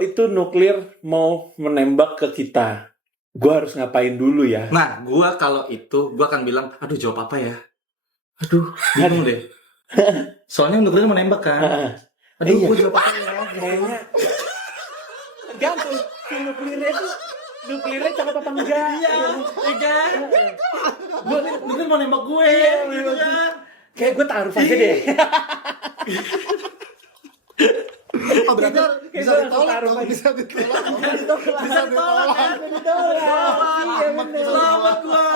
kalau itu nuklir mau menembak ke kita, gue harus ngapain dulu ya? Nah, kalau itu gue akan bilang, aduh jawab apa ya? Aduh, bingung deh. Soalnya nuklir menembak kan. Aduh, Iya. gue jawab apa ya? Kayaknya gantung si nuklirnya cakep apa enggak? Iya kan? Nuklir mau nembak gue. Iya, Gitu kan? Kayak gue taruh aja deh. Oh, berarti bisa Kayak ditolak taruh dong, aja. bisa ditolak. Bisa ditolak kan? Iya bener. Selamat gue.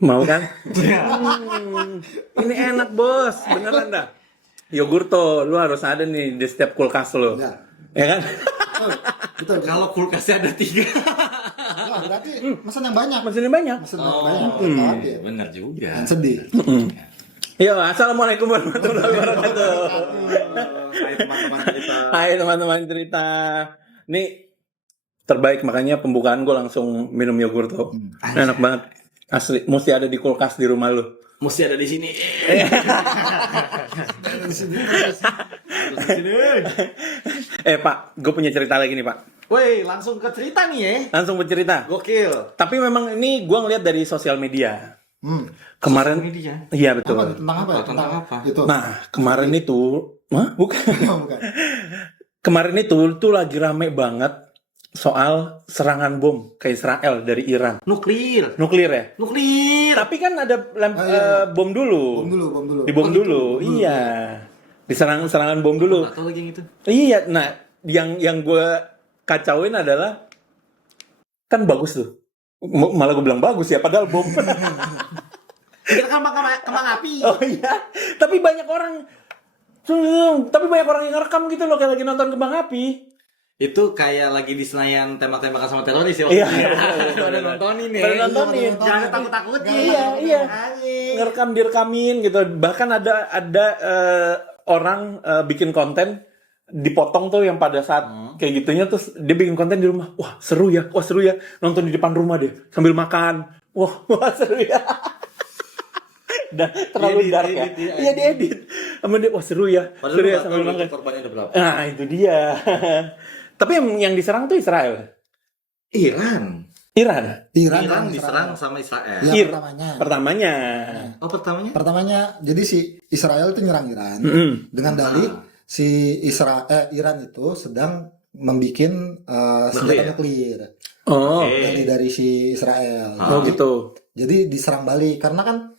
Mau kan? Ini enak bos, beneran dah. Yogurto, lu harus ada nih di setiap kulkas lu. Ya. Ya kan? Betul. Kalau kulkasnya ada 3. Wah, berarti pesan yang banyak. Mesinnya banyak. Pesan yang banyak. Ya. Benar juga. Jangan sedih. Yo, assalamualaikum warahmatullahi wabarakatuh. Hai teman-teman cerita. Hai teman-teman cerita. Nih terbaik, makanya pembukaan gue langsung minum yogurto. Enak banget. Asli, mesti ada di kulkas di rumah lu. Mesti ada di sini. Pak, gue punya cerita lagi nih Pak. Woi, langsung ke cerita nih ya. Langsung bercerita. Gokil. Tapi memang ini gue ngeliat dari sosial media. Kemarin, Media. iya betul. Apa? Tentang apa? ya? Tentang apa? Itu. Nah, kemarin itu, bukan. Oh, bukan. Kemarin itu tuh lagi rame banget soal serangan bom ke Israel dari Iran. Nuklir. Nuklir ya. Nuklir. Tapi kan ada iya. bom dulu. Bom dulu. Dibom dulu. Iya. Serangan bom dulu. Atau lagi yang itu. Iya. Nah, yang gue kacauin adalah kan bagus tuh. Malah gue bilang bagus ya, padahal bom. Kita kan kembang api. Oh iya. Tapi banyak orang yang ngerekam gitu loh, kayak lagi nonton kembang api. Itu kayak lagi di Senayan tembak-tembakan sama teroris ya. Iya. Pada nontonin ya. Pada nontonin. Jangan takut-takutin. Iya. Direkam gitu. Bahkan ada orang bikin konten dipotong tuh yang pada saat kayak gitunya, terus dia bikin konten di rumah. Wah seru ya nonton di depan rumah deh sambil makan. Wah seru ya. Dan terlalu dark ya. Iya diedit. Sama dia, wah seru ya sambil makan. Korbannya ada berapa? Nah itu dia. Tapi yang diserang tuh Israel. Iran Iran diserang sama Israel. Ya, Pertamanya. Oh, pertamanya? Pertamanya, jadi si Israel itu nyerang Iran dengan dalih si Iran itu sedang membuat senjata nuklir. Oh. Dari si Israel. Oh gitu. Jadi diserang balik karena kan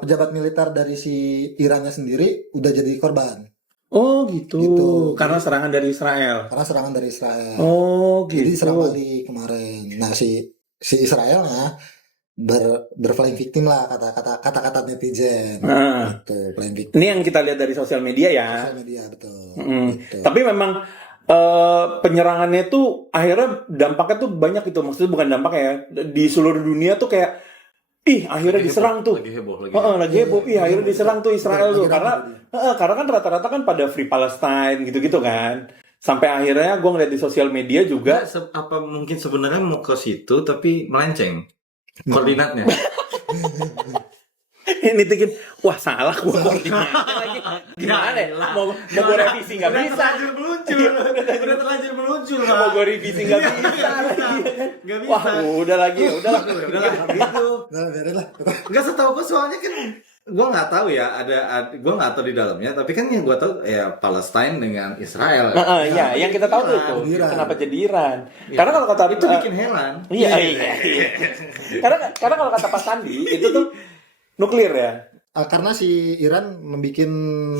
pejabat militer dari si Irannya sendiri udah jadi korban. Oh gitu. Gitu. Karena serangan dari Israel. Oh gitu. Jadi diserang balik kemarin. Nah si Israelnya berpaling victim lah kata-kata netizen. Gitu, paling victim. Ini yang kita lihat dari sosial media ya. Sosial media betul. Gitu. Tapi memang penyerangannya tuh akhirnya dampaknya tuh banyak gitu. Maksudnya bukan dampaknya ya. Di seluruh dunia tuh kayak akhirnya diserang tuh. Lagi heboh. Lagi heboh. Akhirnya diserang tuh Israel tuh. Karena kan rata-rata kan pada Free Palestine gitu-gitu kan. Sampai akhirnya gue ngeliat di sosial media juga. Apa mungkin sebenarnya mau ke situ tapi melenceng koordinatnya. Ini tikin, wah salah gue koordinatnya lagi. Gimana ya? Mau gue revisi nggak bisa. Udah terlanjur meluncur. Mau gue revisi nggak bisa. Nggak bisa. Wah udah lagi. Udahlah gitu. Nah, biarin lah. Nggak setahu gue soalnya kan gue nggak tahu ya, gue nggak tahu di dalamnya, tapi kan yang gue tahu ya Palestine dengan Israel. Iya, yang kita tahu tuh itu. Iran. Kenapa jadi Iran? Karena kalau kata itu bikin heran. Iya. Karena kalau kata Pak Sandi itu tuh nuklir ya. Karena si Iran membuat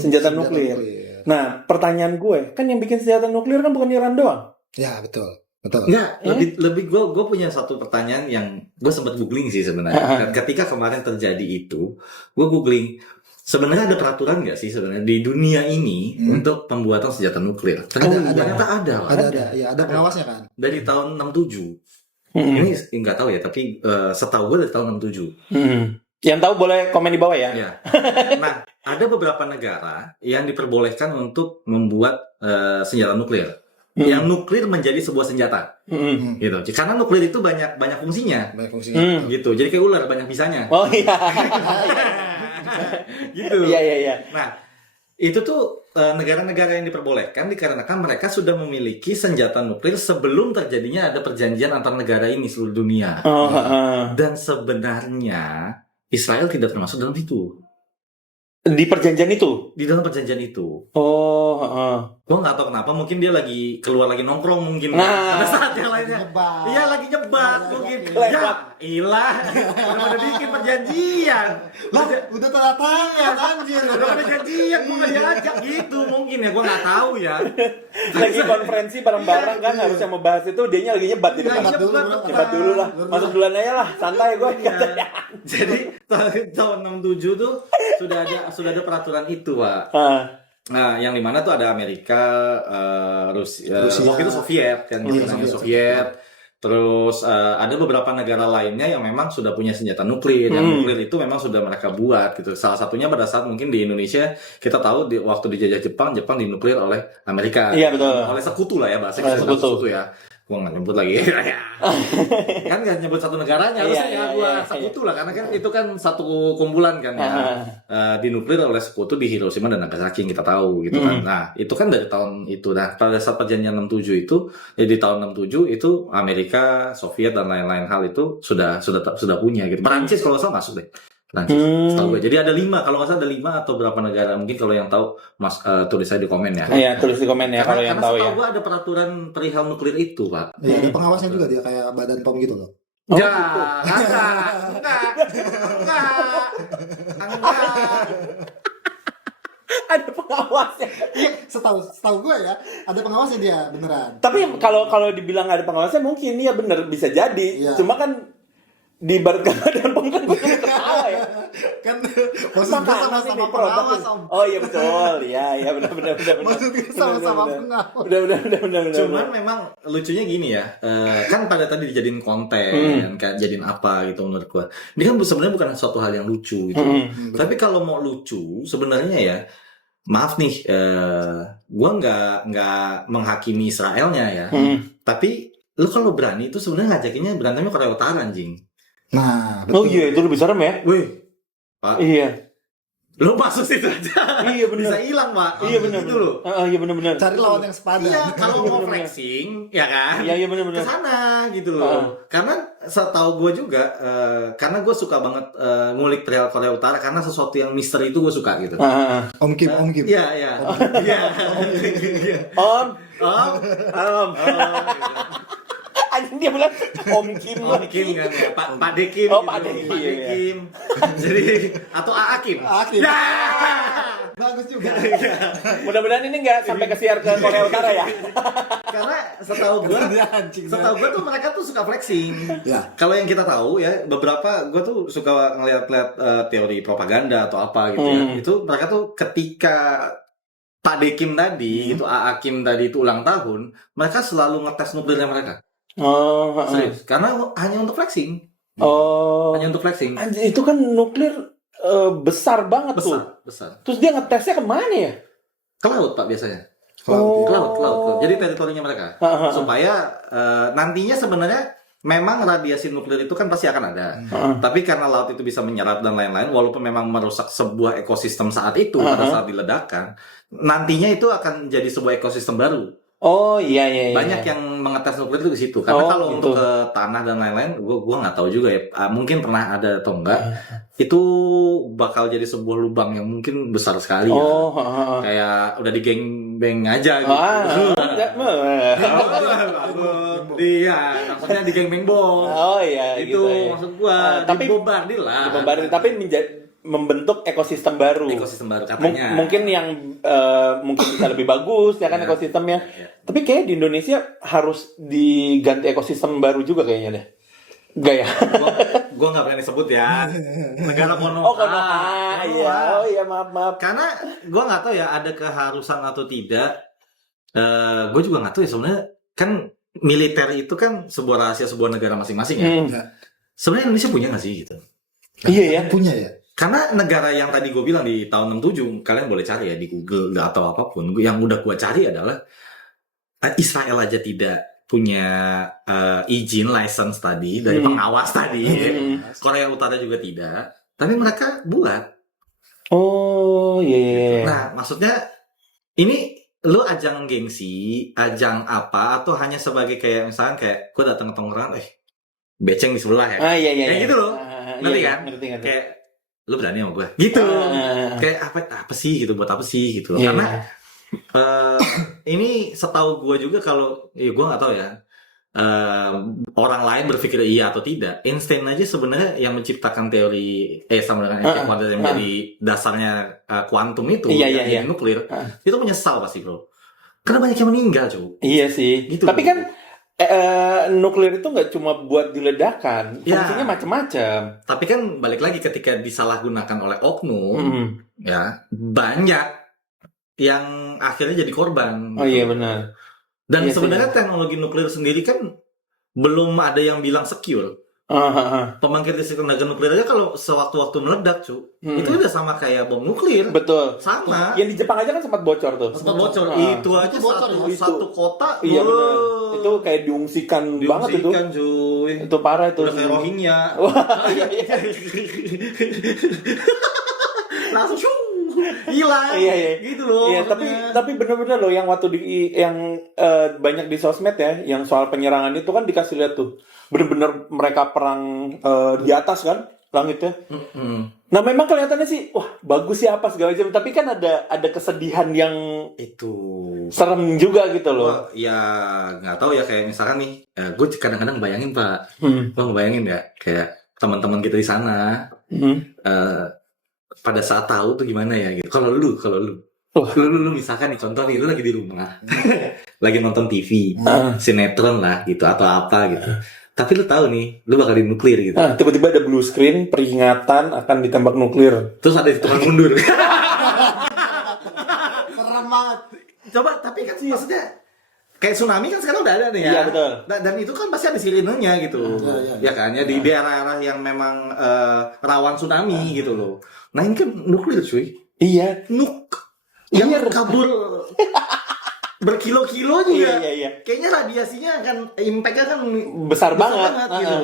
Senjata nuklir. Nah, pertanyaan gue, kan yang bikin senjata nuklir kan bukan Iran doang. Ya betul. Nggak, lebih gue punya satu pertanyaan yang gue sempat googling sih sebenarnya. Ketika kemarin terjadi itu, gue googling sebenarnya ada peraturan nggak sih sebenarnya di dunia ini untuk pembuatan senjata nuklir? Ternyata ada. Ya ada pengawasnya kan. Dari tahun 67. Ini nggak tahu ya, tapi setahu gue dari tahun 67. Yang tahu boleh komen di bawah ya. Ya. Nah, ada beberapa negara yang diperbolehkan untuk membuat senjata nuklir. yang nuklir menjadi sebuah senjata. Hmm. Gitu. Karena nuklir itu banyak fungsinya. Banyak fungsinya. Gitu. Jadi kayak ular banyak bisanya. Oh iya. Gitu. Iya. Nah, itu tuh negara-negara yang diperbolehkan dikarenakan mereka sudah memiliki senjata nuklir sebelum terjadinya ada perjanjian antar negara ini seluruh dunia. Oh, Dan sebenarnya Israel tidak termasuk dalam itu. di perjanjian itu. Di dalam perjanjian itu. Oh, Gue nggak tahu kenapa, mungkin dia lagi keluar lagi nongkrong mungkin. Nah. Pada saat yang lainnya. Nyebat. Iya lagi nyebat mungkin. Lewat. Ya, ilah. Udah bikin perjanjian. Lah, udah tanda tangan anjir. Udah ada janjian, gue nggak diajak gitu mungkin ya. Gue nggak tahu ya. lagi konferensi bareng-bareng kan harusnya membahas itu, dianya lagi nyebat di depan. Nyebat dulu, bro. Nyebat dulu lah. Masuk duluan aja lah, santai gue. Jadi tahun 67 tuh sudah ada peraturan itu, Pak. Nah, yang dimana tuh ada Amerika, Rusia, waktu itu Soviet kan, gitu, namanya Soviet. Terus ada beberapa negara lainnya yang memang sudah punya senjata nuklir. Yang nuklir itu memang sudah mereka buat gitu. Salah satunya pada saat mungkin di Indonesia kita tahu waktu dijajah Jepang dinuklir oleh Amerika. Iya, betul. Oleh sekutu lah ya bahasa Oleh sekutu. ya. Gua nggak nyebut lagi. Kan nggak nyebut satu negaranya, harusnya gua sekutu lah, karena kan itu kan satu kumpulan kan ya. Dinuklir oleh sekutu di Hiroshima dan Nagasaki yang kita tahu gitu kan. Nah, itu kan dari tahun itu. Nah, pada saat perjanjian 67 itu, ya di tahun 67 itu Amerika, Soviet dan lain-lain hal itu sudah punya gitu. Perancis kalau nggak salah masuk deh. Perancis, setahu gue. Jadi ada 5, kalau nggak salah ada 5 atau berapa negara. Mungkin kalau yang tahu Mas tulis aja di komen ya. Iya, tulis di komen ya kalau yang tahu ya. Karena setahu gue ada peraturan perihal nuklir itu, Pak. Iya, ada pengawasnya juga dia kayak badan POM gitu loh. Oh, Ya, gitu. enggak. Ada pengawasnya. Iya, setahu gue ya, ada pengawasnya dia beneran. Tapi kalau dibilang ada pengawasnya mungkin ya bener bisa jadi. Iya. Cuma kan di barat dan pom kan gue ketawa ya. Kan maksud gue sama-sama pengawas, Om. Oh iya betul. Iya benar. Maksud gue sama-sama pengawas. Benar. Cuman memang lucunya gini ya, kan pada tadi dijadiin konten, kayak jadiin apa gitu menurut gua. Ini kan sebenarnya bukan suatu hal yang lucu gitu. Tapi kalau mau lucu, sebenarnya ya, maaf nih, gua nggak menghakimi Israelnya ya. Tapi lu kalau berani itu sebenarnya ngajakinnya berantemnya Korea Utara anjing. Nah, Oh betul. iya itu lebih serem ya. Wih, Pak. Iya. Lu masuk situ aja. Iya benar. Bisa hilang, Pak. Iya benar. Gitu loh. Iya benar. Cari lawan yang sepadan. Iya, kalau mau Bener-bener. flexing, ya kan? Iya benar. Ke sana gitu loh. Karena setahu gue juga, karena gue suka banget ngulik perihal Korea Utara karena sesuatu yang misteri itu gue suka gitu. Om Kim. Iya. Om. Oh, Anjing dia bilang Om Kim. Om Kim kan ya, Pak Dekim. Oh, gitu. Pak Dekim. Pak Dekim. Jadi atau A Kim. Akim. Ya. Bagus juga. Mudah-mudahan ini nggak sampai ke share ke Korea Utara ya. Karena setahu gue Anjing. tuh mereka tuh suka flexing. Ya. Kalau yang kita tahu ya, beberapa gue tuh suka ngeliat-liat teori propaganda atau apa gitu ya. Itu mereka tuh ketika Pak Dekim tadi, itu A Kim tadi itu ulang tahun, mereka selalu ngetes nuklirnya mereka. Oh. Serius. Karena hanya untuk flexing. Oh. Hanya untuk flexing. Anjing itu kan nuklir besar banget tuh. Besar. Terus dia ngetesnya kemana ya? Ke laut, Pak, biasanya. Oh. Ke laut. Jadi teritorinya mereka. Supaya nantinya sebenarnya memang radiasi nuklir itu kan pasti akan ada. Tapi karena laut itu bisa menyerap dan lain-lain, walaupun memang merusak sebuah ekosistem saat itu, pada saat diledakkan, nantinya itu akan jadi sebuah ekosistem baru. Oh iya. Banyak yang mengetes nuklir itu di situ. Karena Oh, kalau gitu. untuk ke tanah dan lain-lain, gua nggak tahu juga ya. Mungkin pernah ada atau enggak. Itu bakal jadi sebuah lubang yang mungkin besar sekali. Oh. Ya. Kayak udah di geng-beng aja gitu. Iya, maksudnya di geng-beng bom. Oh iya Itu gitu ya. maksud gua. Tapi Dibombardir lah. Dibombardir tapi membentuk ekosistem baru. Ekosistem baru katanya. Mungkin yang mungkin bisa lebih bagus ya kan ekosistemnya. Iya. Tapi kayak di Indonesia harus diganti ekosistem baru juga kayaknya deh. Enggak ya? Gua nggak berani sebut ya. Negara Konoha. Oh Konoha. Iya. Oh iya maaf. Karena gua nggak tahu ya ada keharusan atau tidak. Gue juga nggak tahu ya sebenarnya kan militer itu kan sebuah rahasia sebuah negara masing-masing ya. Sebenarnya Indonesia punya nggak sih gitu? Iya ya. Punya ya. Karena negara yang tadi gue bilang di tahun 67, kalian boleh cari ya di Google atau apapun. Yang udah gue cari adalah Israel aja tidak punya izin license tadi dari pengawas tadi. Korea Utara juga tidak. Tapi mereka buat. Oh, iya. Nah, maksudnya ini lu ajang gengsi, ajang apa, atau hanya sebagai kayak misalkan kayak gue datang ke tongkrongan, beceng di sebelah ya. Iya. Kayak gitu loh. Ngerti Iya, kan? Ngerti. Kayak lu berani sama gue. Gitu. Kayak apa sih gitu, buat apa sih gitu. Iya, Karena ini setahu gue juga kalau gue nggak tahu ya. Orang lain berpikir iya atau tidak. Einstein aja sebenarnya yang menciptakan teori sama dengan energi kuantum yang menjadi dasarnya kuantum itu, Iya. nuklir, itu menyesal pasti bro. Karena banyak yang meninggal cuy. Iya sih. Gitu. Tapi kan nuklir itu nggak cuma buat diledakkan, fungsinya macam-macam. Tapi kan balik lagi ketika disalahgunakan oleh oknum, ya banyak yang akhirnya jadi korban. Oh iya benar. Dan Iya, sebenarnya teknologi nuklir sendiri kan belum ada yang bilang secure. Pembangkit listrik tenaga nuklir aja kalau sewaktu-waktu meledak, itu udah sama kayak bom nuklir. Betul. Sama. Yang di Jepang aja kan sempat bocor tuh. Sempat bocor. Itu aja Itu bocor, satu kota. Iya benar. Itu kayak diungsikan banget itu. Diungsikan cuy. Itu parah itu. Udah kayak Rohingya. Wah, iya. Langsung hilang. Iya. Gitu loh. Iya, maksudnya. tapi benar-benar loh yang waktu yang banyak di sosmed ya, yang soal penyerangan itu kan dikasih lihat tuh. Benar-benar mereka perang di atas kan langitnya. Nah, memang kelihatannya sih wah, bagus ya apa segala macam, tapi kan ada kesedihan yang itu serem juga gitu loh. Wah, ya nggak tahu ya kayak misalkan nih, gue kadang-kadang bayangin Pak, lo bayangin ya kayak teman-teman kita di sana, pada saat tahu tuh gimana ya gitu. Kalau lu misalkan nih contoh nih lu lagi di rumah, lagi nonton TV, sinetron lah gitu atau apa gitu. Tapi lu tahu nih, lu bakal dinuklir gitu. Tiba-tiba ada blue screen peringatan akan ditembak nuklir. Terus ada hitungan mundur. Serem banget. Coba, tapi kan maksudnya kayak tsunami kan sekarang udah ada nih ya. Iya, betul. Dan itu kan pasti ada sirenenya gitu. Ya kan ya di daerah-daerah yang memang rawan tsunami gitu loh. Nah, ini kan nuklir cuy. Iya. Yang kabur berkilo-kilo juga. Iya. Kayaknya radiasinya kan impact-nya kan Besar banget. gitu.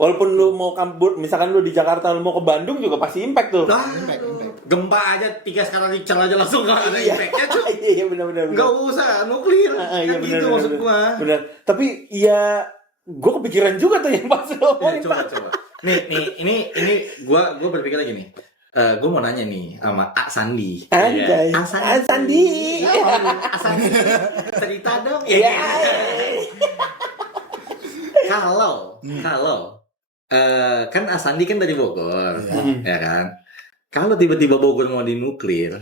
Walaupun lu mau kabur, misalkan lu di Jakarta lu mau ke Bandung juga pasti impact tuh. Impact. Gempa aja 3 skala Richter aja langsung gak ada impact-nya cuy. Iya benar. Gak usah nuklir. Iya Kan benar. gitu maksud gua. Benar. Tapi ya gue kepikiran juga tuh yang pas lu ngomongin. Coba. Nih, ini gua berpikir lagi nih. Gue mau nanya nih sama A Sandi. Anjay. A Sandi. A Sandi. Cerita dong. Iya. Kalau kan A Sandi kan dari Bogor, ya kan. Kalau tiba-tiba Bogor mau dinuklir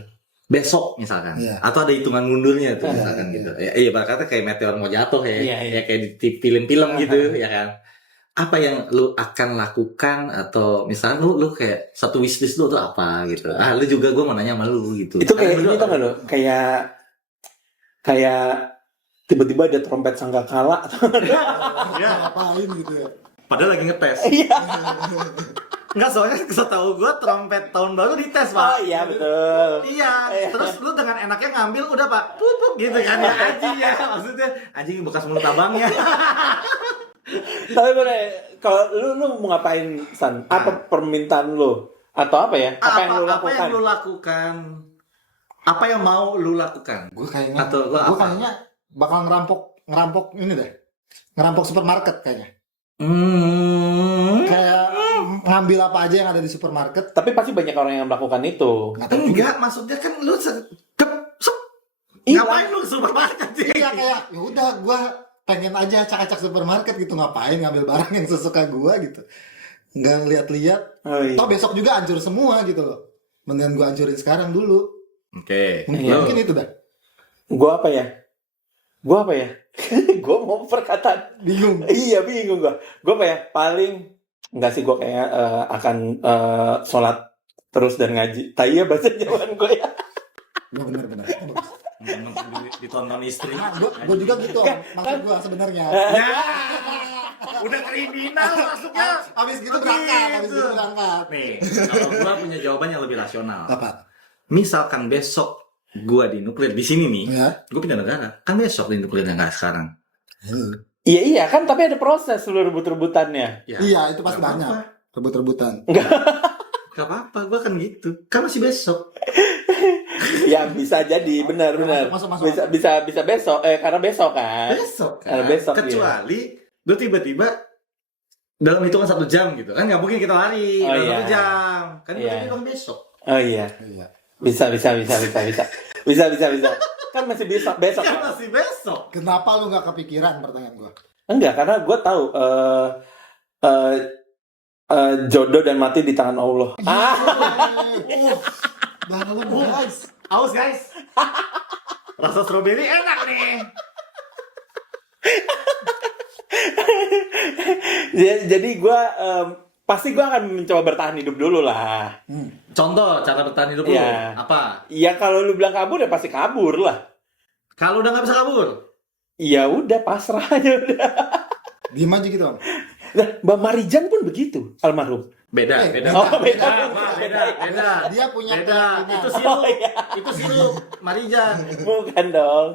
besok misalkan, atau ada hitungan mundurnya tuh misalkan gitu. Iya, berkata kayak meteor mau jatuh ya, ya kayak di film-film gitu, ya kan. Apa yang lu akan lakukan atau misalnya lu kayak satu wishlist lu tuh apa gitu. Lu juga gue mau nanya sama lu gitu. Itu kayak ini tau gak lo? Kayak tiba-tiba ada trompet sangkakala. Ngapain gitu ya? Padahal lagi ngetes. Iya. Enggak, soalnya setahu gue trompet tahun baru dites Pak. Oh iya betul. Iya. Terus lu dengan enaknya ngambil udah Pak, pupuk gitu kan ya anjing ya. Maksudnya anjing bekas mulut abangnya. Tapi kalau lu mau ngapain San? Apa permintaan lu? Atau apa ya? Apa yang lu lakukan? Apa yang mau lu lakukan? Gue kayaknya Atau lu gue apa? kayaknya bakal ngerampok ini deh. Ngerampok supermarket kayaknya. Kayak ngambil apa aja yang ada di supermarket. Tapi pasti banyak orang yang melakukan itu. Enggak, maksudnya kan lu ngapain lu ke supermarket sih? Iya kayak ya udah gue pengen aja acak-acak supermarket gitu, ngapain ngambil barang yang sesuka gue gitu, nggak lihat-lihat. Toh besok juga hancur semua gitu loh, mendingan gue hancurin sekarang dulu. Oke. Mungkin itu dah. Gue apa ya? Gue mau perkataan Bingung. Iya bingung gue apa ya? Paling enggak sih, gue kayak akan sholat terus dan ngaji. Taya bahasa Jawa gue ya. Ya benar. Ditonton istri. Gue juga gitu maksud gue sebenarnya. Ya, udah kriminal masuknya. Habis gitu berangkat. Nih, kalau gua punya jawaban yang lebih rasional. Apa? Misalkan besok gue di nuklir di sini nih, Ya. gue pindah negara. Kan besok di nuklirnya nggak sekarang. Iya kan, tapi ada proses lu rebut-rebutannya. Ya, Iya, itu pasti nggak banyak. apa-apa. Rebut-rebutan. Gak apa-apa, gue kan gitu. Kan masih besok. Ya bisa jadi, benar. Masuk. Bisa besok, karena besok kan. Besok kan. Karena besok, kecuali lu tiba-tiba dalam hitungan 1 jam gitu kan, nggak mungkin kita lari Oh, dalam iya. 1 jam kan, Iya. itu besok. Oh iya, Iya. bisa. Kan masih besok Kan kan? masih besok. Kenapa lu nggak kepikiran, pertanyaan gua? Enggak, karena gue tahu jodoh dan mati di tangan Allah. Dalam guys. Aus guys. Rasa stroberi enak nih. Jadi gue pasti gue akan mencoba bertahan hidup dulu lah. Contoh cara bertahan hidup lu Iya. apa? Ya kalau lu bilang kabur ya pasti kabur lah. Kalau udah nggak bisa kabur, Ya udah pasrah aja udah. Diem aja gitu, Om. Nah, Mbak Marijan pun begitu, almarhum. beda. Oh, beda. Beda. Dia punya beda. keyakinan. Itu sirup. Itu sirup Marijan. Bukan dong.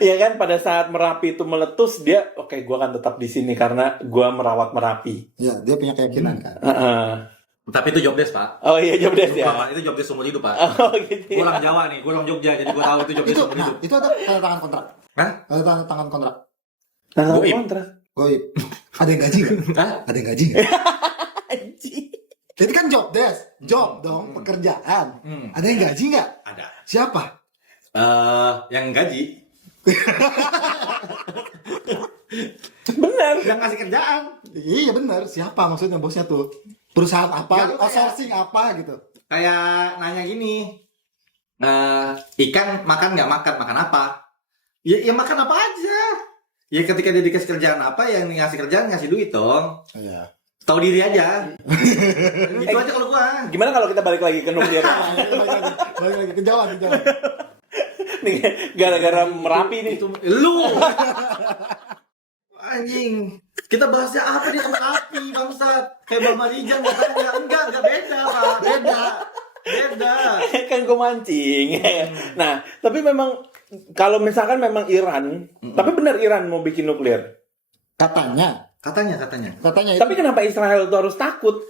Ya kan pada saat Merapi itu meletus dia, oke, gue akan tetap di sini karena gue merawat Merapi. Iya, dia punya keyakinan kan. Heeh. Tapi itu job desk, Pak. Oh iya, job desk ya. Pak, itu job desk seumur hidup, Pak. Oh gitu. Gue orang Jawa nih, gue orang Jogja, jadi gue tahu itu job desk Itu, seumur nah, hidup. itu ada tanda tangan kontrak. Hah? Ada tanda tangan kontrak. Nah, Goib. kontrak. Goib. Ada yang gaji nggak? Hah? Ada yang gaji nggak? Anjing. Jadi kan job desk, job dong, pekerjaan. Ada yang gaji nggak? Ada. Siapa? Yang gaji, Benar. yang ngasih kerjaan. Iya benar. Siapa maksudnya bosnya tuh? Perusahaan apa? Ya, lu kayak- Outsourcing apa gitu? Kayak nanya gini, ikan makan nggak makan apa? Ya makan apa aja. Ya ketika dia dikasih kerjaan apa, yang ngasih kerjaan ngasih duit dong. Iya. Tahu diri aja. Gitu aja kalau gua. Gimana kalau kita balik lagi ke nuklir? Balik lagi ke Jawa, Nih, gara-gara Merapi nih. Itu lu. Anjing. Kita bahasnya apa di tempat api, bangsat? Kayak Bang Marijan katanya. Enggak beda, Pak. Beda. Kan gue mancing. Nah, tapi memang kalau misalkan memang Iran, tapi benar Iran mau bikin nuklir. Katanya itu. Tapi kenapa Israel itu harus takut?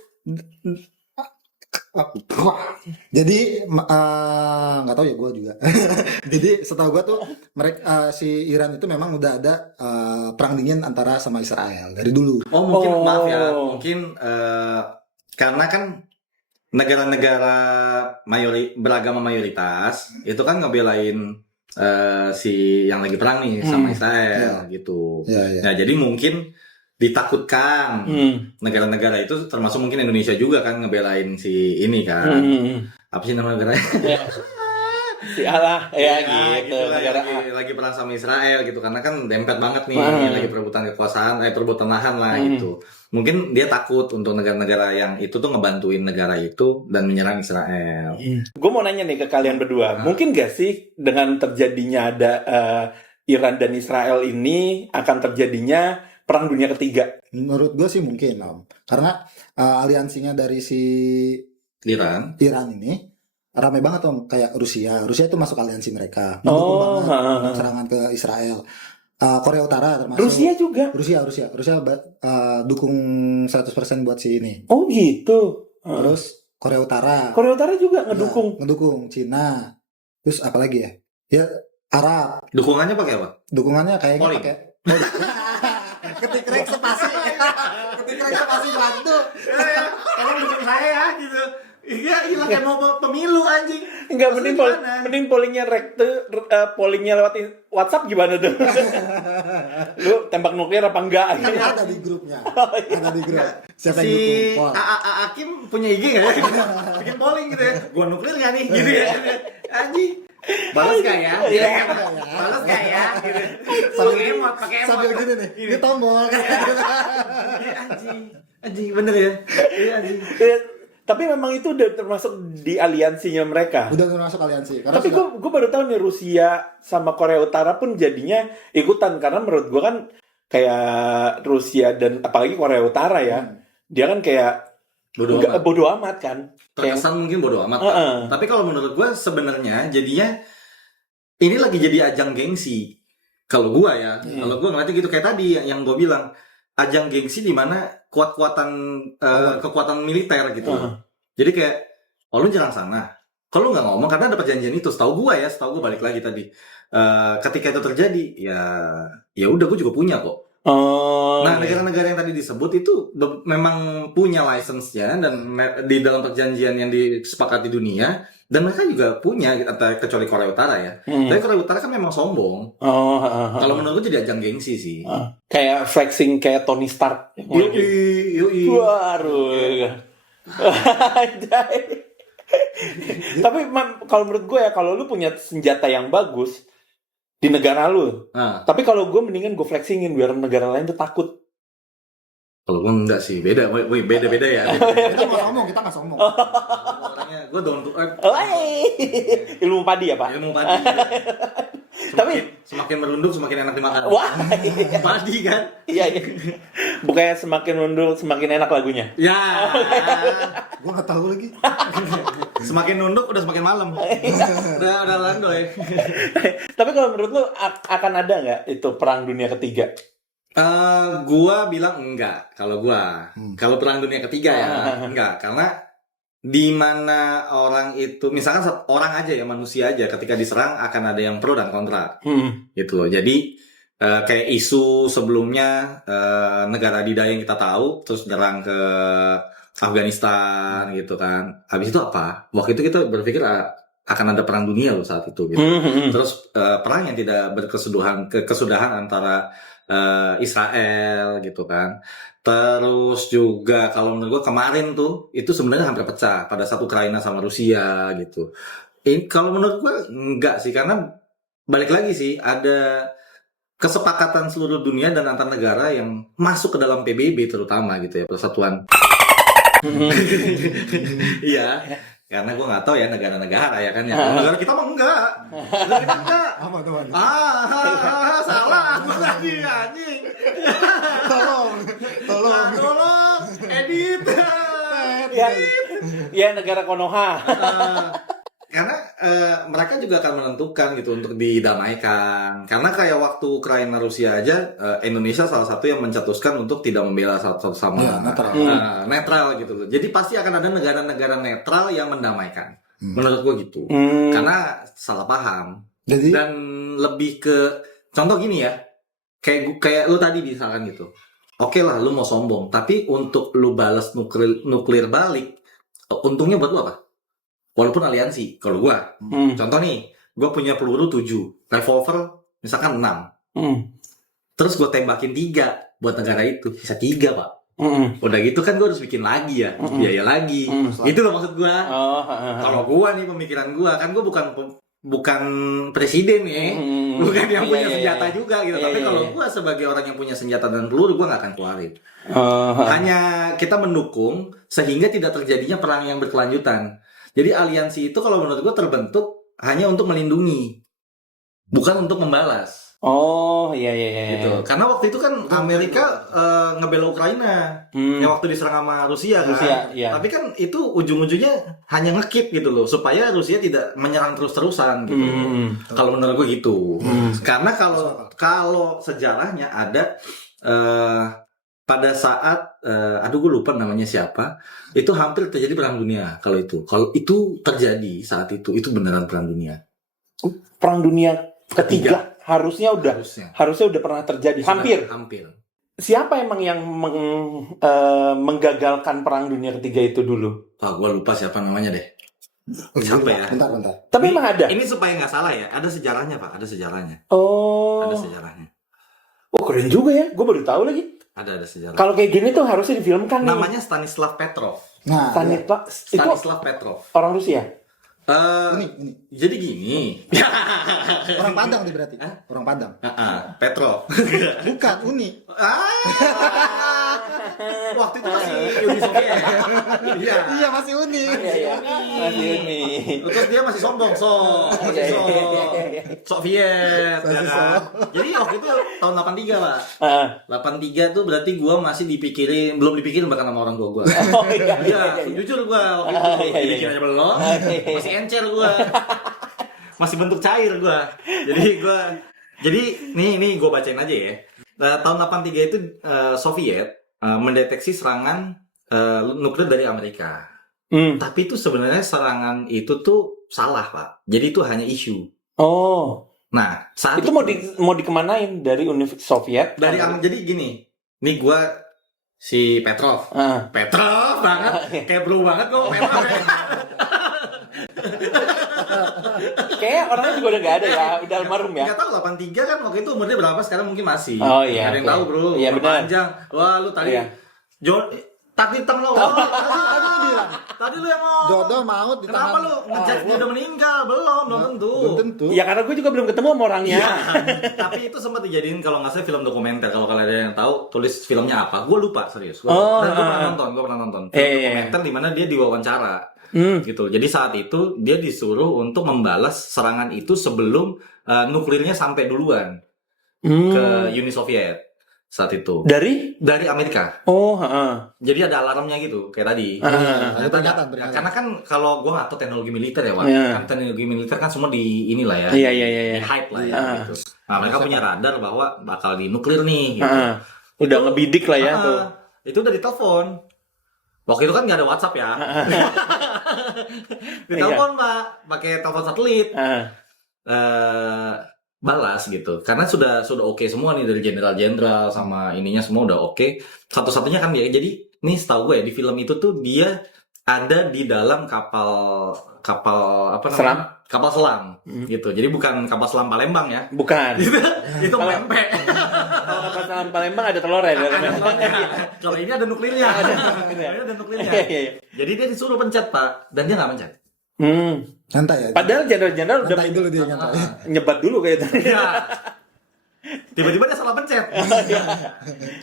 Wah. Jadi nggak tahu ya gue juga. Jadi setahu gue tuh mereka si Iran itu memang udah ada perang dingin antara sama Israel dari dulu. Oh mungkin Oh. maaf ya, mungkin karena kan negara-negara beragama mayoritas itu kan ngebelain si yang lagi perang nih sama Israel gitu. Iya. Nah jadi mungkin ditakutkan negara-negara itu, termasuk mungkin Indonesia juga kan ngebelain si ini kan. Apa sih nama negaranya? Si Allah ya, gitu. lah, Negara lagi perang sama Israel gitu, karena kan dempet banget nih, lagi perebutan kekuasaan, perebutan lahan lah gitu. Mungkin dia takut untuk negara-negara yang itu tuh ngebantuin negara itu dan menyerang Israel. Gue mau nanya nih ke kalian berdua, mungkin gak sih dengan terjadinya ada Iran dan Israel ini akan terjadinya perang dunia ketiga? Menurut gue sih mungkin, Om. Karena aliansinya dari si Iran. Iran ini ramai banget, Om. Kayak Rusia itu masuk aliansi mereka. Mendukung banget serangan ke Israel. Korea Utara termasuk. Rusia juga. Rusia dukung 100% buat si ini. Oh gitu. Terus Korea Utara. Korea Utara juga ngedukung. Ya, ngedukung Cina. Terus apa lagi ya? Ya Arab. Dukungannya pakai apa? Dukungannya kayaknya Polling. pakai ketik rek spasi bantu. Tolong dukung saya ya gitu. Iya, hilang kayak mau pemilu anjing. Enggak, Maksudnya mending pollingnya pollingnya lewat WhatsApp gimana tuh? Lu tembak nuklir apa enggak? Kan ada di grupnya. Ada di grup. Siapa yang Si dukung? Pol. Akim punya IG nggak ya? Bikin polling gitu ya. Gua nuklir nggak nih? Gitu ya. Anjing. Balas gak ya? Iya. Balas gak ya? Gitu. Pakai emot. Sambil gini nih. Ini tombol kan. Anjing bener ya? Iya anjing. Tapi memang itu udah termasuk di aliansinya mereka. Udah termasuk aliansi. Karena Tapi gue baru tahu nih Rusia sama Korea Utara pun jadinya ikutan, karena menurut gue kan kayak Rusia dan apalagi Korea Utara ya, dia kan kayak Bodo nggak- amat. bodo amat kan. terkesan mungkin bodo amat. Tapi kalau menurut gue sebenarnya jadinya ini lagi jadi ajang gengsi. Kalau gue ya, kalau gue ngeliatnya gitu kayak tadi yang gue bilang, ajang gengsi di mana kekuatan militer gitu. Jadi kayak, oh lu nyerang sana. Kalau lu nggak ngomong karena ada perjanjian itu, setahu gue balik lagi tadi. Ketika itu terjadi, ya udah gue juga punya kok. Nah, negara-negara yang tadi disebut itu memang punya license-nya dan di dalam perjanjian yang disepakati dunia, dan mereka juga punya, kecuali Korea Utara ya. Tapi Korea Utara kan memang sombong. Kalau menurut gue jadi ajang gengsi sih. Kayak flexing kayak Tony Stark. Yoi. Waduh. Tapi kalau menurut gue ya, kalau lu punya senjata yang bagus di negara lu, tapi kalau gue mendingan gue flexingin biar negara lain tuh takut. Kalau gue enggak sih, beda ya. Kita nggak sombong. Orangnya gue down to earth. Ilmu padi ya Pak? Ilmu padi. Semakin merunduk semakin enak dimakan. Wah, padi kan? Iya. Bukannya semakin nunduk semakin enak lagunya. Ya. Gue nggak tahu lagi. Semakin nunduk udah semakin malam. udah landoy. Tapi kalau menurut lu akan ada nggak itu perang dunia ketiga? Gua bilang enggak. Kalau perang dunia ketiga ya enggak, karena di mana orang itu, misalkan orang aja ya, manusia aja ketika diserang akan ada yang pro dan kontra. Gitu loh. Jadi kayak isu sebelumnya negara adidaya yang kita tahu terus nyerang ke Afghanistan gitu kan. Habis itu apa? Waktu itu kita berpikir akan ada perang dunia loh saat itu gitu. Terus perang yang tidak kesudahan antara Israel gitu kan. Terus juga kalau menurut gue kemarin tuh itu sebenarnya hampir pecah pada saat Ukraina sama Rusia gitu. Kalau menurut gue enggak sih, karena balik lagi sih ada kesepakatan seluruh dunia dan antar negara yang masuk ke dalam PBB terutama gitu ya, Persatuan. Iya. Karena gue nggak tahu ya negara-negara ya kan ya. Negara kita mah enggak. Negara kita enggak. Apa tuh? Salah. Gue tadi anjing. Tolong. Edit. Ya negara Konoha. Karena mereka juga akan menentukan gitu untuk didamaikan. Karena kayak waktu Ukraina Rusia aja, Indonesia salah satu yang mencetuskan untuk tidak membela satu sama netral gitu loh. Jadi pasti akan ada negara-negara netral yang mendamaikan. Menurut gue gitu. Karena salah paham. Jadi? Dan lebih ke contoh gini ya. Kayak lu tadi misalkan gitu. Oke lah lu mau sombong, tapi untuk lu balas nuklir balik, untungnya buat lu apa? Walaupun aliansi, kalau gue, contoh nih, gue punya peluru 7, revolver misalkan 6. Terus gue tembakin 3 buat negara itu, sisa 3 Pak. Udah gitu kan gue harus bikin lagi ya, biaya lagi. Itu loh maksud gue. Kalau gue nih pemikiran gue, kan gue bukan presiden ya, bukan yang punya senjata juga gitu. Tapi kalau gue sebagai orang yang punya senjata dan peluru, gue gak akan keluarin. Hanya kita mendukung sehingga tidak terjadinya perang yang berkelanjutan. Jadi aliansi itu kalau menurut gue terbentuk hanya untuk melindungi, bukan untuk membalas. Iya. Gitu. Karena waktu itu kan Amerika ngebela Ukraina, yang waktu diserang sama Rusia kan. Iya. Tapi kan itu ujung-ujungnya hanya ngekip gitu loh, supaya Rusia tidak menyerang terus-terusan gitu. Kalau menurut gue gitu. Karena kalau sejarahnya ada pada saat gue lupa namanya siapa, itu hampir terjadi perang dunia. Kalau itu terjadi saat itu beneran perang dunia. Perang dunia ketiga harusnya udah pernah terjadi. Hampir. Siapa emang yang menggagalkan perang dunia ketiga itu dulu? Gue lupa siapa namanya deh. Siapa ya? Bentar. Tapi emang ada. Ini supaya nggak salah ya, ada sejarahnya Pak, ada sejarahnya. Ada sejarahnya. Keren juga ya, gue baru tahu lagi. Ada sejarah. Kalau kayak gini tuh harusnya difilmkan nih. Namanya Stanislav Petrov. Nah, Stanislav Petrov. Orang Rusia. Ini. Jadi gini. Orang Padang nih berarti. Orang Padang. Petrov. Bukan, Uni. Waktu itu masih Uni Soviet. Iya. Iya masih unik. Iya. Masih ini. Terus dia masih sombong, masih Soviet. Ya kan? Jadi waktu itu tahun 83 Pak. 83 tuh berarti gua masih belum dipikirin bahkan sama orang tua gua. Oh iya. Iya, jujur gua waktu itu dibikin aja belum, masih encer gua. Masih bentuk cair gua. Jadi nih gua bacain aja ya. Tahun 83 itu Soviet mendeteksi serangan nuklir dari Amerika. Tapi itu sebenarnya serangan itu tuh salah, Pak. Jadi itu hanya isu. Oh. Nah, saat Itu mau dikemanain dari Uni Soviet? jadi gini. Nih gua si Petrov. Petrov banget. Kayak bro banget kok Petrov. Kayaknya orangnya juga udah gak ada ya, udah almarhum ya. Nggak tahu 83 kan waktu itu umurnya berapa, sekarang mungkin masih. Oh iya. Nggak ada yang tahu bro. Iya benar. Panjang. Wah lu tadi. Iya. Tadi hitam lo. Tadi lu yang mau. Jodoh maut di Kenapa tangan. lu ngejudge dia udah meninggal? Belum tentu. Belum tentu. Ya karena gue juga belum ketemu sama orangnya. Iya. Tapi itu sempat dijadiin kalau nggak salah film dokumenter. Kalau kalian ada yang tahu, tulis filmnya apa. Gue lupa serius. Dan gue pernah nonton. Film dokumenter di mana dia diwawancara. Gitu. Jadi saat itu dia disuruh untuk membalas serangan itu sebelum nuklirnya sampai duluan ke Uni Soviet saat itu. Dari Amerika. Oh, Jadi ada alarmnya gitu kayak tadi. Peringatan. Karena kan kalau gue nggak tahu teknologi militer ya, Wak. Iya. Kan teknologi militer kan semua di inilah ya. Iya. Di hype lah ya. Gitu. Nah mereka punya radar bahwa bakal dinuklir nih. Gitu. Udah ngebidik lah ya tuh. Itu udah ditelepon. Waktu itu kan nggak ada WhatsApp ya. Ditelepon Pak, pakai telepon satelit. Balas gitu. Karena sudah oke semua nih dari jenderal-jenderal sama ininya semua udah oke. Satu-satunya kan dia. Jadi nih setahu gue ya, di film itu tuh dia ada di dalam kapal apa namanya? Selam. Kapal selam gitu. Jadi bukan kapal selam Palembang ya. Bukan. Itu pempek. Kalau kapal selam Palembang ada telur ya. Kalau ini ada nuklirnya. Ada nuklirnya. Jadi dia disuruh pencet Pak, dan dia nggak pencet. Santai ya. Padahal jenderal-jenderal udah Santai dulu dia nyantai. nyebat dulu kayak tadi. Iya. Tiba-tiba dia salah pencet.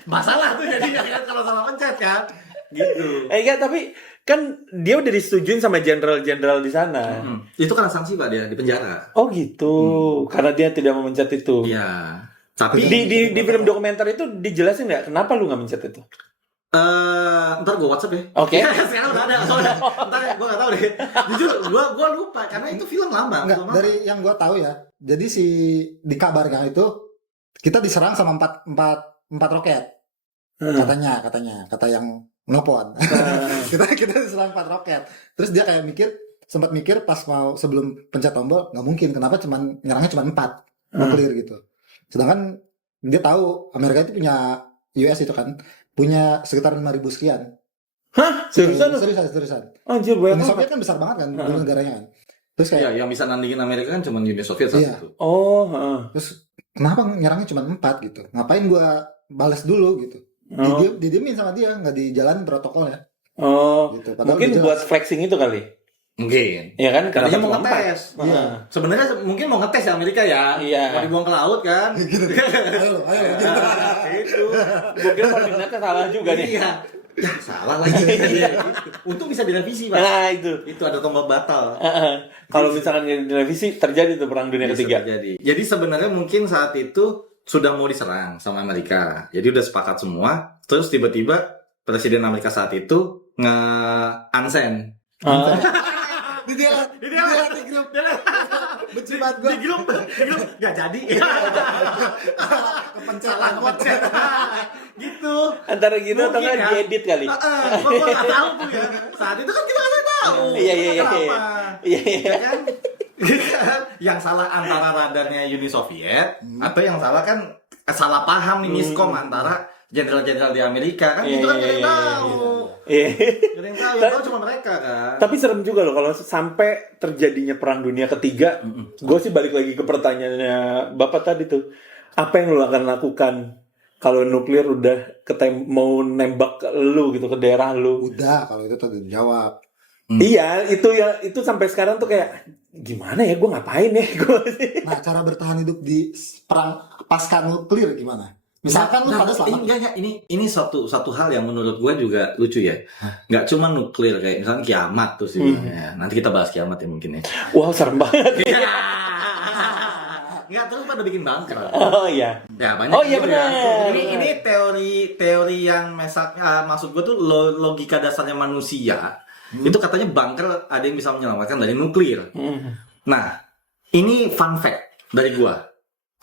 Masalah tuh jadi kan kalau salah pencet kan. Gitu. Kan tapi kan dia udah disetujuin sama jenderal-jenderal di sana. Itu kan sanksi Pak, dia di penjara. Oh gitu. Karena dia tidak memencet itu. Iya. Tapi Di film dokumenter itu dijelasin nggak kenapa lu nggak mencet itu? ntar gue WhatsApp ya. Oke. Sekarang udah ada soalnya. Ntar ya, gue nggak tahu deh. Jujur, gue lupa karena itu film lama. Enggak, dari yang gue tahu ya. Jadi di kabarnya itu kita diserang sama empat roket. Katanya kata yang nelpon. kita diserang 4 roket. Terus dia kayak sempat mikir pas mau sebelum pencet tombol, nggak mungkin. Kenapa nyerangnya cuma 4 nuklir gitu. Sedangkan dia tahu Amerika itu punya US itu kan punya sekitar 5.000 sekian. Hah? Seriusan? Seriusan. Anjir, banyak Uni banget. Soviet kan besar banget kan, negaranya kan. Terus kayak Iya, yang bisa nandingin Amerika kan cuma Uni Soviet saat itu. Oh, terus kenapa nyerangnya cuma 4 gitu? Ngapain gua balas dulu gitu? Didiemin sama dia, nggak dijalanin protokolnya. Oh, Gitu. Padahal mungkin udah buat jelas. flexing itu kali. Mungkin. Iya kan? Katanya mau cuma empat? ngetes. Iya. Sebenarnya mungkin mau ngetes ya Amerika ya. Iya. Mau dibuang ke laut kan. Gitu. Ayo gitu. Itu. Gue kira koordinatnya salah juga nih. Iya. Ya, salah lagi. Untung bisa direvisi, Pak. Nah, itu. Itu ada tombol batal. Kalau misalkan direvisi, terjadi tuh perang dunia Bisa ketiga. terjadi. Jadi sebenarnya mungkin saat itu sudah mau diserang sama Amerika. Jadi udah sepakat semua. Terus tiba-tiba Presiden Amerika saat itu nge-unsend. Di grup. Benci banget gua. Di grup nggak jadi. Kepencet Salah pencet. Gitu. Antara gitu atau Mungkin nggak ya. diedit kali? Gua nggak tahu tuh ya. Saat itu kan kita nggak tahu. Iya. Kenapa? Iya. Ya kan? Yang salah antara radarnya Uni Soviet atau yang salah kan salah paham nih miskom antara jenderal-jenderal di Amerika kan itu kan kita tahu. Iya. Yang tahu cuma mereka kan. Tapi serem juga loh kalau sampai terjadinya perang dunia ketiga. Gue sih balik lagi ke pertanyaannya Bapak tadi tuh. Apa yang lo akan lakukan kalau nuklir udah mau nembak ke lu gitu, ke daerah lu? Udah, kalau itu tadi dijawab. Iya, itu sampai sekarang tuh kayak gimana ya, gue ngapain ya gue. Nah, cara bertahan hidup di perang pasca nuklir gimana? Misalkan lu pada selamat. Enggak, ini satu hal yang menurut gue juga lucu ya. Nggak cuma nuklir, kayak misalnya kiamat tuh sih. Nanti kita bahas kiamat ya mungkin ya. Wah, serem banget. Nggak, terus pada bikin bunker. Oh iya. Ya banyak. Oh iya gitu benar. ya. Ini teori yang maksud gue tuh logika dasarnya manusia. Itu katanya bunker ada yang bisa menyelamatkan dari nuklir. Nah, ini fun fact dari gue.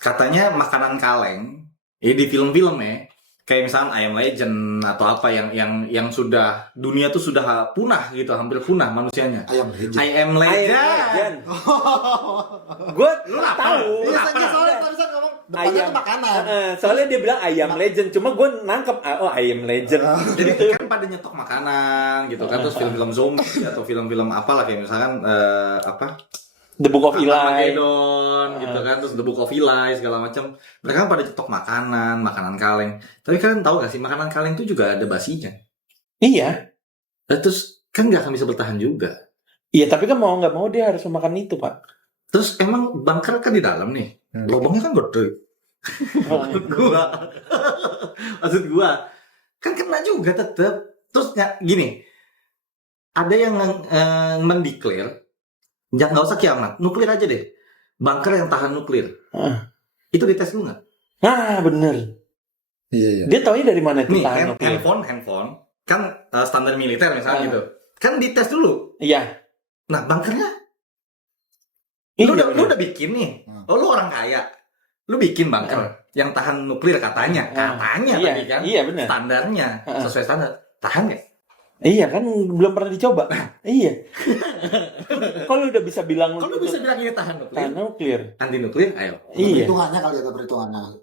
Katanya makanan kaleng di film-film ya, kayak misalnya I Am Legend atau apa yang sudah dunia tuh sudah punah gitu, hampir punah manusianya. I Am Legend. Gue tahu. Iya, soalnya barusan ngomong depannya tuh makanan. Soalnya dia bilang I Am Legend, cuma gue nangkep I Am Legend. Jadi kan pada nyetok makanan gitu kan, terus film-film zombie atau film-film apalah kayak misalkan apa? The Book of Eli. Armageddon gitu kan, terus The Book of Eli segala macam. Mereka kan pada cetok makanan kaleng. Tapi kalian tahu gak sih makanan kaleng itu juga ada basinya. Iya. Terus kan nggak akan bisa bertahan juga. Iya, tapi kan mau nggak mau dia harus memakan itu, Pak. Terus emang bunker kan di dalam nih, lubangnya kan gede. Maksud gua kan kena juga tetep. Terus gini, ada yang mendeklar nggak usah kiamat, nuklir aja deh. Bunker yang tahan nuklir. Itu dites dulu nggak? Nah, bener. Iya. Dia taunya dari mana itu Nih, tahan nuklir? handphone kan standar militer misalnya gitu. Kan dites dulu. Iya. Nah, bunkernya Iya, lu udah bikin nih. Oh, lu orang kaya. Lu bikin bunker yang tahan nuklir katanya. Katanya iya, tadi kan. Iya, benar. Standarnya sesuai standar. Tahan nggak? Iya kan belum pernah dicoba. Iya. Kalau udah bisa bilang Kalau lu bisa bilang ini tahan nuklir, anti nuklir, ayo. Iya. Perhitungannya kali ada perhitungannya.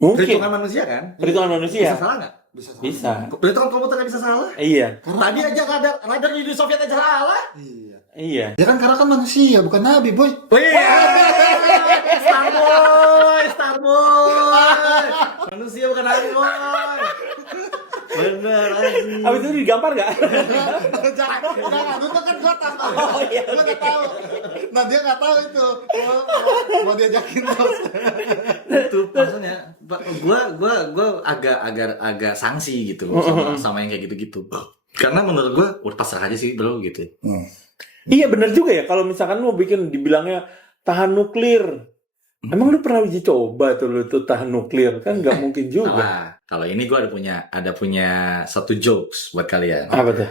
Mungkin. Perhitungan manusia kan? Perhitungan manusia. Bisa salah nggak? Bisa. Perhitungan komputer nggak bisa salah? Iya. Tadi aja radar di Uni Soviet aja salah. Iya. Iya. Ya kan karena kan manusia bukan nabi, boy. Starboy. Manusia bukan nabi, boy. Bener aja. Abis itu digampar nggak? Jangan, itu kan gua tahu. Oh, iya. Gua nggak tahu. Nah dia nggak tahu itu. Mau diajakin terus. Itu maksudnya gua agak sanksi gitu sama yang kayak gitu-gitu. Karena menurut gua udah pasrah aja sih bro gitu. Iya benar juga ya. Kalau misalkan lu bikin dibilangnya tahan nuklir, emang lu pernah uji coba tuh lu tuh tahan nuklir? Kan nggak mungkin juga. Nah, kalau ini gua ada punya satu jokes buat kalian. Apa tuh?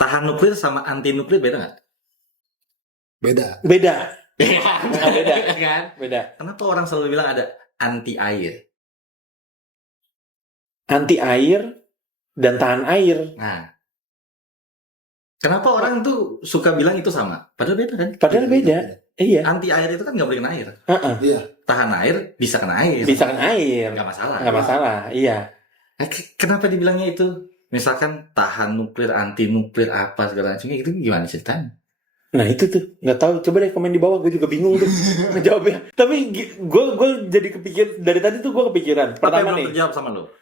Tahan nuklir sama anti nuklir beda nggak? Beda. Beda. Beda kan? Beda. Kenapa orang selalu bilang ada anti air? Anti air dan tahan air. Nah, kenapa orang tuh suka bilang itu sama? Padahal beda kan? Padahal beda. Iya. Anti air itu kan nggak boleh kena air. Iya. Tahan air bisa kena air. Bisa kena air. Nggak masalah. Nggak masalah. Iya. Kenapa dibilangnya itu? Misalkan tahan nuklir, anti nuklir apa segala macamnya itu gimana ceritanya? Nah itu tuh nggak tahu. Coba deh komen di bawah. Gue juga bingung tuh ngejawabnya. Tapi gue jadi kepikir dari tadi tuh gue kepikiran. Pertama nih. Jawab sama lo.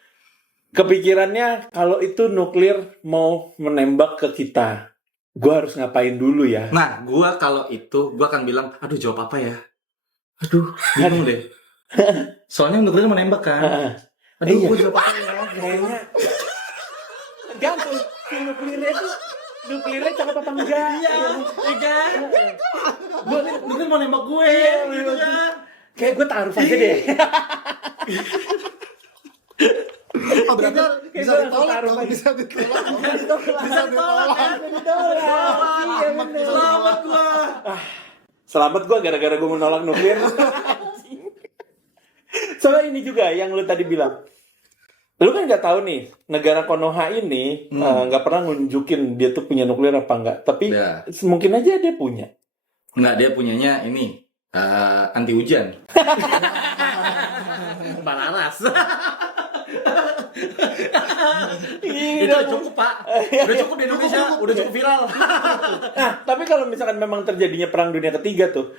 Kepikirannya kalau itu nuklir mau menembak ke kita, gue harus ngapain dulu ya? Nah, gue kalau itu gue akan bilang, aduh jawab apa ya? Aduh, bingung deh. Soalnya nuklir menembak kan. Aduh, Iya. gue jawab apa ya? Kayaknya gantung si nuklirnya cakep apa enggak? Iya kan? Nuklir mau nembak gue, gitu kan? Kayak gue taruh aja deh. Oh, berarti bisa ditolak dong, bisa ditolak. Bisa ditolak. Iya bener. Selamat gue. Selamat gue gara-gara gue menolak nuklir. Soalnya ini juga yang lu tadi bilang. Lu kan nggak tahu nih negara Konoha ini nggak pernah nunjukin dia tuh punya nuklir apa enggak. Tapi Ya. mungkin aja dia punya. Enggak, dia punyanya ini anti hujan. Balaras. Itu udah cukup pak. Udah cukup di Indonesia. Udah cukup viral. Nah, tapi kalau misalkan memang terjadinya perang dunia ketiga tuh,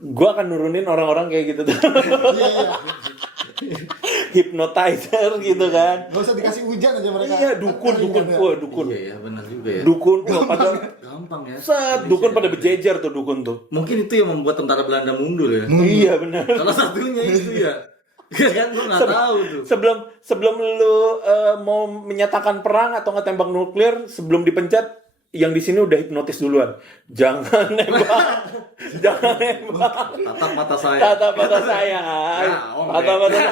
gue akan nurunin orang-orang kayak gitu tuh. Hypnotizer gitu kan. Gak usah dikasih hujan aja mereka. Iya, dukun. Wah, dukun. Iya, benar juga ya. Dukun, wah, pada Gampang ya. dukun pada berjejer tuh dukun tuh. Mungkin itu yang membuat tentara Belanda mundur ya. Iya, benar. Salah satunya itu ya. Kan gue nggak tahu tuh. Sebelum lu mau menyatakan perang atau ngetembak nuklir, sebelum dipencet, yang di sini udah hipnotis duluan. Jangan nembak. Jangan nembak. Tatap mata saya. Tatap mata saya. Tatap mata saya.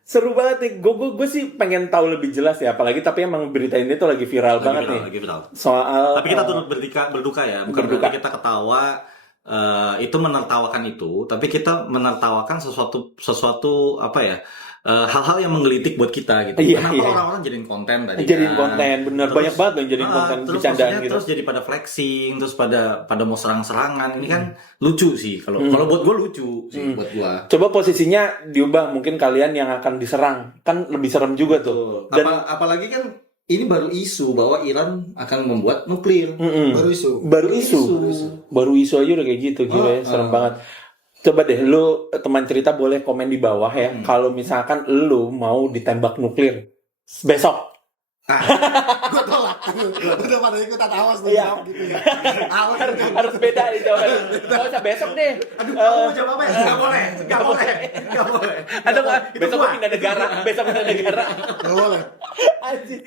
Seru banget nih. Gue sih pengen tahu lebih jelas ya. Apalagi tapi emang berita ini tuh lagi viral banget nih. Lagi viral. Soal. Tapi kita turut berduka ya. Bukan berduka. berarti kita ketawa. Itu menertawakan itu. Tapi kita menertawakan sesuatu apa ya? Hal-hal yang menggelitik buat kita gitu. Iya, Kenapa iya. orang-orang jadiin konten tadi? Jadiin kan? konten, bener. Banyak banget yang jadiin konten terus bercandaan maksudnya gitu. Terus jadi pada flexing, terus pada mau serang-serangan. Ini kan lucu sih. Kalau buat gue lucu sih buat gue. Coba posisinya diubah, mungkin kalian yang akan diserang. Kan lebih serem juga tuh. Dan Apalagi kan ini baru isu bahwa Iran akan membuat nuklir. Baru isu. Baru isu aja udah kayak gitu, gila ya, serem banget. Coba deh, lu teman cerita boleh komen di bawah ya. Kalau misalkan lu mau ditembak nuklir besok. Gue tolak. Udah pada ikutan awas tuh Iya. jawab gitu ya. Awas Harus beda nih jawabannya. Nggak usah besok deh. Kamu jawab apa ya? Gak boleh. Atau nggak, besok gue pindah negara. Besok pindah negara. Gak boleh. Anjing.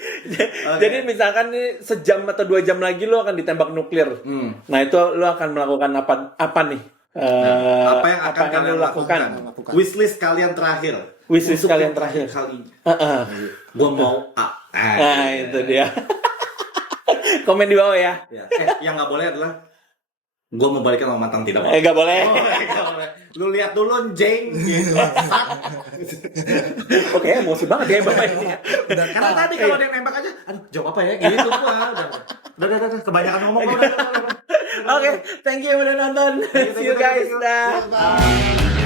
Jadi misalkan nih sejam atau 2 jam lagi lu akan ditembak nuklir. Nah itu lu akan melakukan apa nih? Apa yang akan lu kalian lakukan? Wishlist kalian terakhir. Wishlist Untuk kalian yang terakhir. Kali. Gue mau A. Nah itu dia. Komen di bawah ya. Ya. Yang nggak boleh adalah gue mau balikan sama mantan tidak boleh. Nggak boleh. Nggak boleh. Lu lihat dulu, Jeng. Oke, emosi banget ya bapak ini. Karena tadi kalau dia nembak aja, aduh jawab apa ya? Gitu gua. Udah, kebanyakan ngomong. Udah. Oke, thank you udah nonton. See you guys. Dah. Bye.